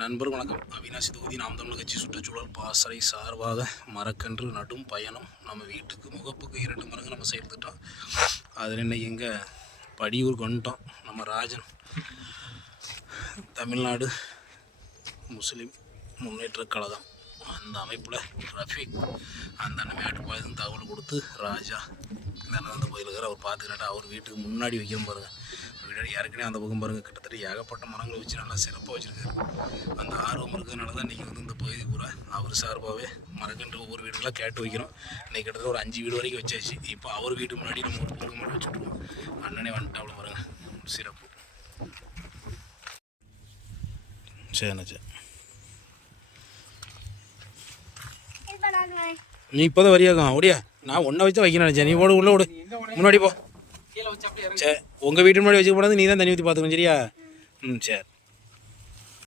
நண்பர் வணக்கம். அவிநாசி தொகுதி நாம் தமிழர் கட்சி சுற்றுச்சூழல் பாசறை சார்பாக மரக்கன்று நடும் பயணம். நம்ம வீட்டுக்கு முகப்புக்கு 2 மரங்கள் நம்ம சேர்த்துட்டோம். அதில் இன்னைக்கு இங்கே படியூர் வந்துட்டோம். நம்ம ராஜன் தமிழ்நாடு முஸ்லீம் முன்னேற்ற கழகம் அந்த அமைப்பில் ரஃபீக் அந்த அண்ணன் மேட்டுப்பாளையம் தகவல் கொடுத்து ராஜா இதெல்லாம் வந்து போயிருக்கார். அவர் பார்த்துக்கிட்டா அவர் வீட்டுக்கு முன்னாடி வைக்கணும் பாருங்கள். முன்னாடி ஏற்கனவே அந்த பக்கம் பாருங்கள், கிட்டத்தட்ட ஏகப்பட்ட மரங்களை வச்சு நல்லா சிறப்பாக வச்சுருக்காரு. அந்த ஆர்வம் இருக்கிறதுனால தான் இன்றைக்கி வந்து இந்த பகுதி பூரா அவர் சார்பாகவே மரக்கன்று ஒவ்வொரு வீடுகளாக கேட்டு வைக்கிறோம். இன்றைக்கி கிட்டத்தட்ட ஒரு 5 வீடு வரைக்கும் வச்சாச்சு. இப்போ அவர் வீட்டு முன்னாடி நம்ம ஒரு முருங்கை மரம் வச்சுட்ருவோம். அண்ணனே வந்துட்டாவில் பாருங்க, சிறப்பு. சரிண்ணா சரி, நீ இப்போ தான் வரியாகும் ஓடியா. நான் ஒன்றை வச்சு வைக்கணும் நினச்சேன். நீ ஓடு உள்ளே ஓடு, முன்னாடி போ. சரி, உங்கள் வீட்டு முன்னாடி வச்சுக்க போனது நீ தான் தண்ணி ஊற்றி பார்த்துக்கணும். சரியா? சரி.